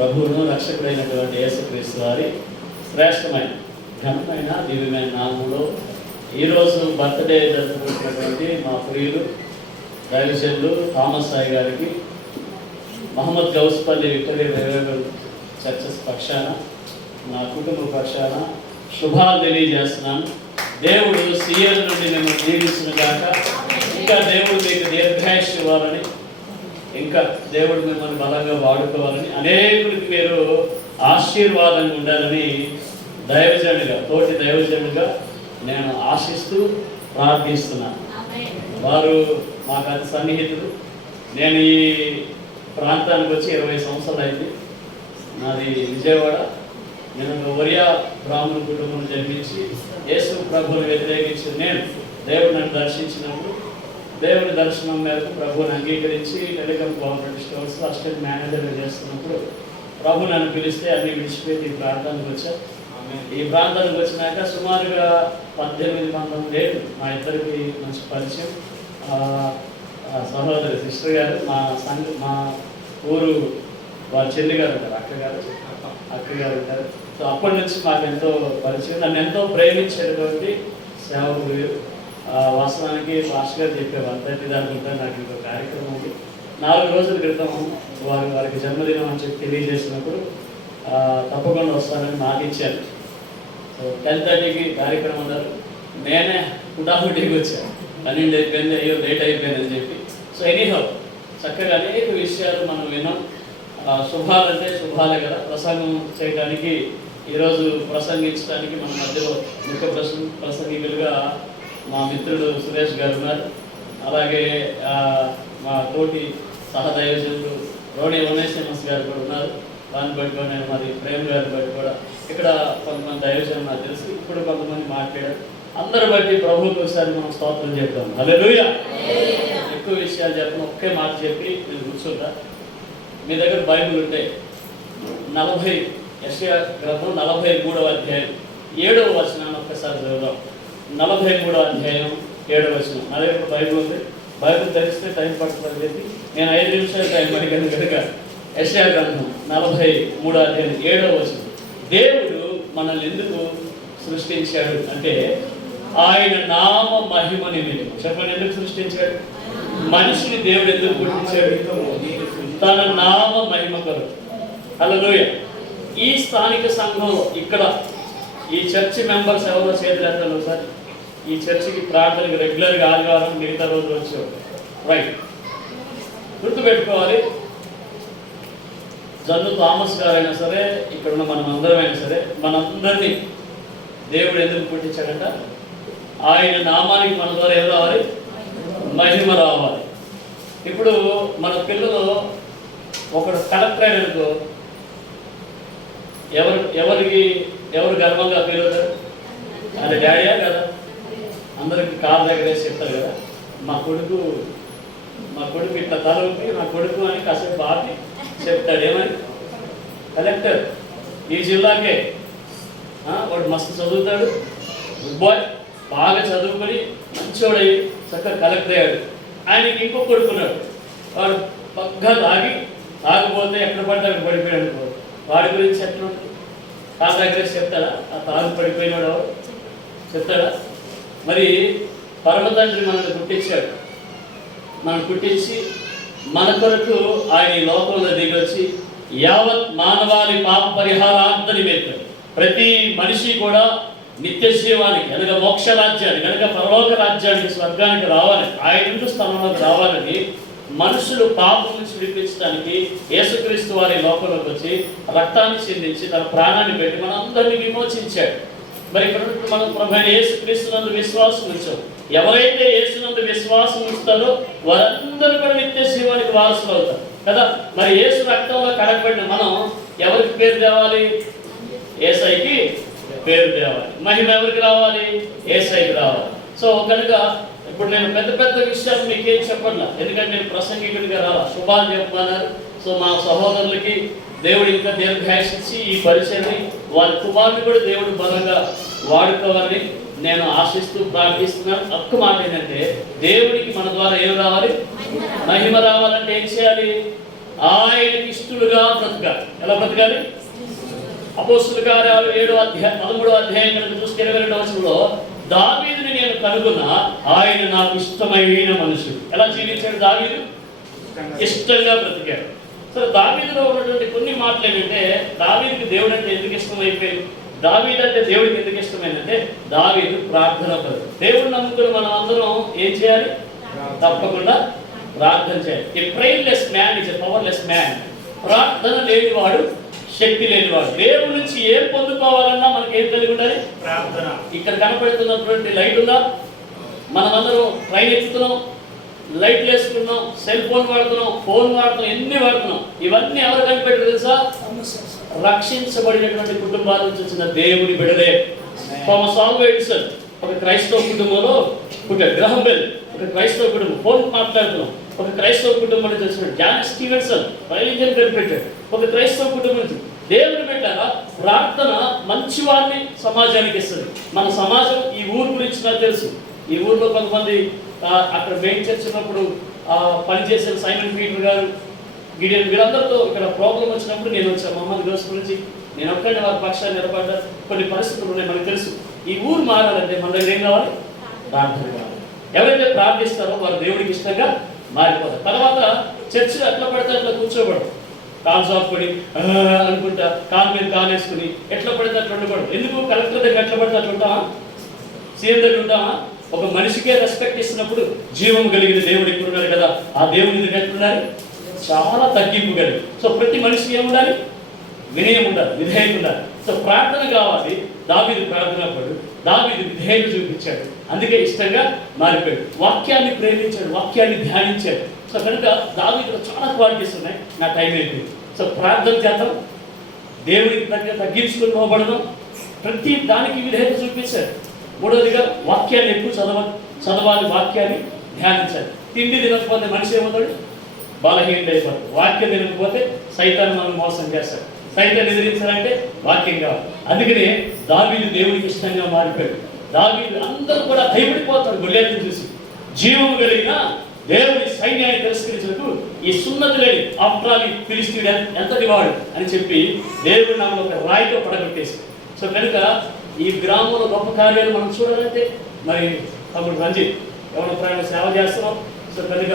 ప్రభువును రక్షకుడైనటువంటి యేసుక్రీస్తు వారి శ్రేష్టమైన ఘనమైన దివ్యమైన నామములో ఈరోజు బర్త్డే జరుపుకుంటున్నటువంటి మా ప్రియులు దైవజనులు థామస్ సాయి గారికి మహమ్మద్ గౌస్పల్లి విక్టోరియా రివైవల్ చర్చెస్ పక్షాన నా కుటుంబ పక్షాన శుభాలు తెలియజేస్తున్నాను. దేవుడు సీఎల్ నుండి మిమ్మల్ని దీవించిన గాక. ఇంకా దేవుడు మీకు దీర్ఘాయుష్యం ఇవ్వాలని, ఇంకా దేవుడు మిమ్మల్ని బలంగా వాడుకోవాలని, అనేకులకి మీరు ఆశీర్వాదంగా ఉండాలని దైవజనుడిగా, తోటి దైవజనుడిగా నేను ఆశిస్తూ ప్రార్థిస్తున్నాను. వారు మాకు అతి సన్నిహితులు. నేను ఈ ప్రాంతానికి వచ్చి 20 సంవత్సరాలు అయింది. నాది విజయవాడ. నేను ఒరియా బ్రాహ్మణ కుటుంబం జన్మించి యేసు ప్రభువుని వ్యతిరేకించి నేను దేవుడు నన్ను దర్శించినప్పుడు దేవుని దర్శనం మేరకు ప్రభువుని అంగీకరించి టెలికాం కోఆపరేటివ్ స్టోర్స్ అసిస్టెంట్ మేనేజర్గా చేస్తున్నప్పుడు ప్రభు నన్ను పిలిస్తే అన్ని విడిచిపెట్టి ఈ ప్రాంతానికి వచ్చా. ఈ ప్రాంతానికి వచ్చినాక సుమారుగా 18-19 ఏళ్ళు మా ఇద్దరికి మంచి పరిచయం. సహోదరి సిస్టర్ గారు మా ఊరు వారి చెల్లి గారు ఉంటారు, అక్కగారు ఉంటారు. సో అప్పటి నుంచి మాకు ఎంతో పరిచయం. నన్ను ఎంతో ప్రేమించేటువంటి సేవకుడు. వాస్తవానికి పాస్టర్ గారు చెప్పే 1:30 దాకా ఉంటారు. నాకు ఇంకో కార్యక్రమం ఉంది. 4 రోజుల క్రితం వారికి జన్మదినం అని చెప్పి తెలియజేసినప్పుడు తప్పకుండా వస్తానని మాట ఇచ్చాను. సో 10:30కి కార్యక్రమం ఉన్నారు. నేనే హుటాహుటికి వచ్చాను. 12 అయిపోయింది, అయ్యో లేట్ అయిపోయిందని చెప్పి. సో ఎనీహౌ చక్కగా అనేక విషయాలు మనం విన్నాం. శుభాలంటే శుభాలే కదా. ప్రసంగం చేయడానికి ఈరోజు ప్రసంగించడానికి మన మధ్యలో ముఖ్య ప్రసంగికులుగా మా మిత్రుడు సురేష్ గారు ఉన్నారు. అలాగే మా తోటి సహదైవజనులు రోణి వనేశ్వరస్ గారు కూడా ఉన్నారు. దాన్ని బట్టి కూడా నేను మరి ప్రేమ్ గారిని బట్టి కూడా ఇక్కడ కొంతమంది దైవజనులు నాకు తెలిసి ఇప్పుడు కొంతమంది మాట్లాడారు. అందరి బట్టి ప్రభువుకి ఒకసారి మనం స్తోత్రం చెప్తాం. హల్లెలూయా. ఎక్కువ విషయాలు చెప్పను, ఒకే మాట చెప్పి నేను కూర్చుంటా. మీ దగ్గర బైబిల్ ఉంటే 40 యెషయా గ్రంథం 43వ అధ్యాయం 7వ వచనాన్ని ఒక్కసారి చదువుదాం. 43వ అధ్యాయం 7వ వచనం. నా దగ్గర బైబిల్ ఉంది. బైబిల్ తెలిస్తే టైం పడుతుంది చెప్పి నేను 5 నిమిషాలు టైం అడిగాను కనుక యెషయా గ్రంథం 43వ అధ్యాయం 7వ వచనం. దేవుడు మనల్ని ఎందుకు సృష్టించాడు అంటే ఆయన నామ మహిమ నిమిత్తం. చెప్పండి, ఎందుకు సృష్టించాడు? మనిషిని దేవుడు ఎందుకు పుట్టించాడు? తన నామ మహిమ కొరకు. హల్లెలూయా. ఈ స్థానిక సంఘంలో ఇక్కడ ఈ చర్చి మెంబర్స్ ఎవరో చేతులు ఎత్తారు సార్. ఈ చర్చికి ప్రార్థనకి రెగ్యులర్గా ఆదివారం మిగతా రోజులు వచ్చేవారు. రైట్, గుర్తుపెట్టుకోవాలి. జన్ను థామస్ గారైనా సరే, ఇక్కడున్న మనం అందరమైనా సరే, మనందరినీ దేవుడు ఎందుకు పుట్టించాడంట? ఆయన నామానికి మన ద్వారా ఏం రావాలి? మహిమ రావాలి. ఇప్పుడు మన పిల్లలు ఒకడు కలెక్టర్ అయినందుకో ఎవరు గర్వంగా పిలువుతారు? అది డాడీయా కదా? అందరికి కార్ దగ్గర వేసి చెప్తారు కదా, మా కొడుకు ఇట్లా తలకి నా కొడుకు అని కాసేపు ఆపి చెప్తాడు. ఏమని? కలెక్టర్ ఈ జిల్లాకే. వాడు మస్తు చదువుతాడు, గుడ్ బాయ్, బాగా చదువుకొని మంచివాడు చక్కగా కలెక్టర్ అయ్యాడు. ఆయనకి ఇంకో కొడుకున్నాడు. వాడు పగ్గా తాగిపోతే ఎక్కడ పడితే అక్కడ పడిపోయాడు అనుకో, వాడి గురించి ఎట్లా ఉంటుంది? కాళ్ళ దగ్గర చెప్తాడా? ఆ తాగు పడిపోయినాడు చెప్తాడా? మరి పరమ తండ్రి మనల్ని పుట్టించాడు. మనం పుట్టించి మన కొరకు ఆయన ఈ లోకంలో దిగొచ్చి యావత్ మానవాళి పాప పరిహారాంత నిమిత్తం ప్రతి మనిషి కూడా నిత్య జీవానికి కనుక మోక్ష రాజ్యానికి కనుక పరలోక రాజ్యానికి స్వర్గానికి రావాలి, ఆయన స్థానంలోకి రావాలని మనుషులు పాపం నుంచి విడిపించడానికి యేసుక్రీస్తు వారి లోకంలోకి వచ్చి రక్తాన్ని చెందించి తన ప్రాణాన్ని పెట్టి మన అందరినీ విమోచించాడు. మరి ఇక్కడ మనం ప్రభు యేసుక్రీస్తునందు విశ్వాసం ఉంచాం. ఎవరైతే యేసునందు విశ్వాసం ఉంచుతారో వారందరూ కూడా నిత్య జీవానికి వారసులు అవుతారు కదా. మరి యేసు రక్తంలో కడగబడిన మనం ఎవరికి పేరు తేవాలి? యేసయ్యకి పేరు తేవాలి. మహిమ ఎవరికి రావాలి? యేసయ్యకి రావాలి. సో కనుక ఇప్పుడు నేను పెద్ద విషయాలు మీకేం చెప్పట్లా, ఎందుకంటే నేను ప్రసంగికుడిగా రాలా, శుభాలు చెప్పమన్నారు. సో మా సహోదరులకి దేవుడు ఇంకా దీర్ఘాయుష్నిచ్చి ఈ పరిచయాన్ని వారి కుమారుని కూడా దేవుడు బలంగా వాడుకోవాలని నేను ఆశిస్తూ ప్రార్థిస్తున్నాను. ఒక్క మాట ఏంటంటే దేవుడికి మన ద్వారా ఏం రావాలి? మహిమ రావాలంటే ఏం చేయాలి? ఆయనకి ఇష్టలుగా బ్రతకాలి. ఎలా బ్రతకాలి? అపోస్తుల కార్యాలు 13వ అధ్యాయం కనుక చూస్తే 22వ వచనంలో దావీదుని నేను కనుగొన్నా, ఆయన నాకు ఇష్టమైన మనుషుడు. ఎలా జీవించాడు దావీదు? ఇష్టంగా బ్రతికాడు. సరే, దావీదులో ఉన్నటువంటి కొన్ని మాటలు ఏంటంటే, దావీదుకి దేవుడు అంటే ఎందుకు ఇష్టమైపోయింది, దావీదు అంటే దేవుడికి ఎందుకు ఇష్టమైందంటే, దావీదు ప్రార్థన పరుడు. దేవుడిని నమ్ముకుని మనం అందరం ఏం చేయాలి? తప్పకుండా ప్రార్థన చేయాలి. A prayerless man is a powerless man. ప్రార్థన లేనివాడు శక్తి లేనివాడు. దేవుడి నుంచి ఏం పొందుకోవాలన్నా మనకి ఏం కలిగి ఉండాలి? ప్రార్థన. ఇక్కడ కనపడుతున్నటువంటి లైట్ ఉందా? మనమందరం ట్రైన్ ఎక్కుతున్నాం, లైట్లు వేసుకున్నాం, సెల్ ఫోన్ వాడుతున్నాం, ఫోన్ వాడుతున్నాం, ఎన్ని వాడుతున్నాం. ఇవన్నీ ఎవరు కనిపెట్టారు తెలుసా? రక్షించబడినటువంటి కుటుంబాల నుంచి వచ్చిన దేవుడి బిడలే. థామస్ ఆల్వా ఎడిసన్ ఒక క్రైస్తవ కుటుంబంలో పుట్టాడు. గ్రహం బెల్ ఒక క్రైస్తవ కుటుంబం. ఫోన్ మాట్లాడుతున్నాం, ఒక క్రైస్తవ కుటుంబం నుంచి వచ్చినాడు. జాన్ స్టీవెన్సన్ రైలింజన్ కనిపెట్టాడు, ఒక క్రైస్తవ కుటుంబం నుంచి. దేవుని పెట్టారా ప్రార్థన మంచి వారిని సమాజానికి ఇస్తుంది. మన సమాజం ఈ ఊరు గురించి నాకు తెలుసు. ఈ ఊర్లో కొంతమంది అక్కడ మెయిన్ చర్చ్ ఉన్నప్పుడు పనిచేసిన సైమన్ పీటర్ గారు, గిడియన్, వీళ్ళందరితో ఇక్కడ ప్రాబ్లం వచ్చినప్పుడు నేను వచ్చాను. మహమ్మద్ గౌస్ గురించి నేను ఒక్కడే వారి పక్షాన్ని నిలబడ్డా. కొన్ని పరిస్థితులు ఉన్నాయి, మనకు తెలుసు. ఈ ఊరు మారాలంటే మన దగ్గర ఏం కావాలి? ప్రార్థన కావాలి. ఎవరైతే ప్రార్థిస్తారో వారు దేవుడికి ఇష్టంగా మారిపోతారు. తర్వాత చర్చిలో ఎట్లా పడితే అట్లా కూర్చోబడదు. కాలు సాపుకొని అనుకుంటా, కాలు మీద కాలు వేసుకుని ఎట్లా పడితే అట్లా ఉండకూడదు. ఎందుకు? కలెక్టర్ దగ్గర ఎట్లా పడితే అట్లా ఉంటామా? సీఎం దగ్గర ఉంటామా? ఒక మనిషికే రెస్పెక్ట్ ఇస్తున్నప్పుడు జీవం కలిగిన దేవుడు ఇక్కడ ఉన్నారు కదా, ఆ దేవుని దగ్గర ఎట్లుండాలి? చాలా తగ్గింపు కలిగి. సో ప్రతి మనిషికి ఏముండాలి? వినయం ఉండాలి, విధేయత ఉండాలి. సో ప్రార్థన కావాలి. దావీదు ప్రార్థన పడు, దావీదు విధేయత చూపించాడు, అందుకే ఇష్టంగా మారిపోయాడు. వాక్యాన్ని ప్రేమించాడు, వాక్యాన్ని ధ్యానించాడు. సో కనుక దావీదులో చాలా క్వాలిటీస్ ఉన్నాయి. నా టైం అయిపోయింది. సో ప్రార్థన చేద్దాం, దేవుడికి దగ్గర తగ్గించుకుని పోబడదాం, ప్రతి దానికి విధేయత చూపించాడు. మూడవదిగా వాక్యాన్ని ఎక్కువ చదవాలి, వాక్యాన్ని ధ్యానించాలి. తిండి తినకపోతే మనిషి ఏమవుతాడు? బలహీనుడు అయిపోతాడు. వాక్యం తినకపోతే సైతాన్ని మనం మోసం చేస్తాడు. సైతాన్ని ఎదిరించాలంటే వాక్యం కావాలి. అందుకనే దావీదు దేవుడికి ఇష్టంగా మారిపోయాడు. దావీదు అందరూ కూడా భయపడిపోతారు గొల్లియాతును చూసి. జీవము కలిగిన దేవుని సైన్యాన్ని తిరస్కరించినట్టు ఈ సున్నతి లేని ఆఫ్టర్ ఫిలిస్తీయుడు ఎంతటి వాడు అని చెప్పి దేవుడి నామలో ఒక రాయితో పడగొట్టేసి. సో కనుక ఈ గ్రామంలో గొప్ప కార్యాలు మనం చూడాలంటే మరి తమ్ముడు రంజిత్ ఎవరి ప్రాణ సేవ చేస్తున్నాం. సో కనుక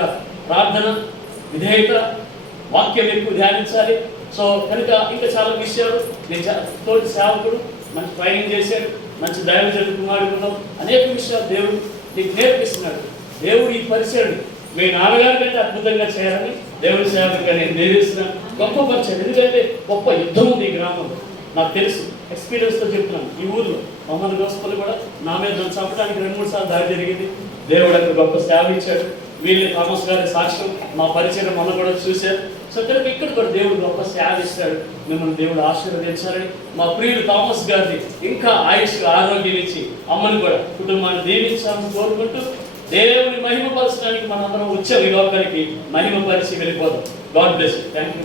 ప్రార్థన, విధేయత, వాక్యం ఎక్కువ ధ్యానించాలి. సో కనుక ఇంకా చాలా విషయాలు నేను తోటి సేవకుడు మంచి ట్రైనింగ్ చేశాడు, మంచి దైవజనుడు కుమారుడున్నాం. అనేక విషయాలు దేవుడు నీకు నేర్పిస్తున్నాడు. దేవుడు ఈ పరిచయం మీ నాన్నగారి కంటే అద్భుతంగా చేయాలని దేవుడి సేవకుడిగా నేను నేర్పిస్తున్నాను. గొప్ప పరిచయం, ఎందుకంటే గొప్ప యుద్ధం ఉంది ఈ గ్రామంలో. నాకు తెలుసు, ఎక్స్పీరియన్స్తో చెప్తున్నాను. ఈ ఊర్లో మహమ్మద్ గోస్పల్లి కూడా నా మీద నన్ను చంపడానికి 2-3 సార్లు దాడి జరిగింది. దేవుడు అక్కడ గొప్ప సేవ ఇచ్చాడు. వీళ్ళు థామస్ గారి సాక్ష్యం, మా పరిచయం మొన్న కూడా చూశారు. సో కనుక ఇక్కడ కూడా దేవుడు గొప్ప సేవ ఇస్తాడు. మిమ్మల్ని దేవుడు ఆశీర్వదించాలని, మా ప్రియుడు థామస్ గారిని ఇంకా ఆయుష్ ఆరోగ్యం ఇచ్చి అమ్మని కూడా కుటుంబాన్ని దీవించాలని కోరుకుంటూ దేవుని మహిమపరచడానికి మనందరం వచ్చాం. ఈ లోకానికి మహిమపరిచి వెళ్ళిపోతాం. God bless you. Thank you.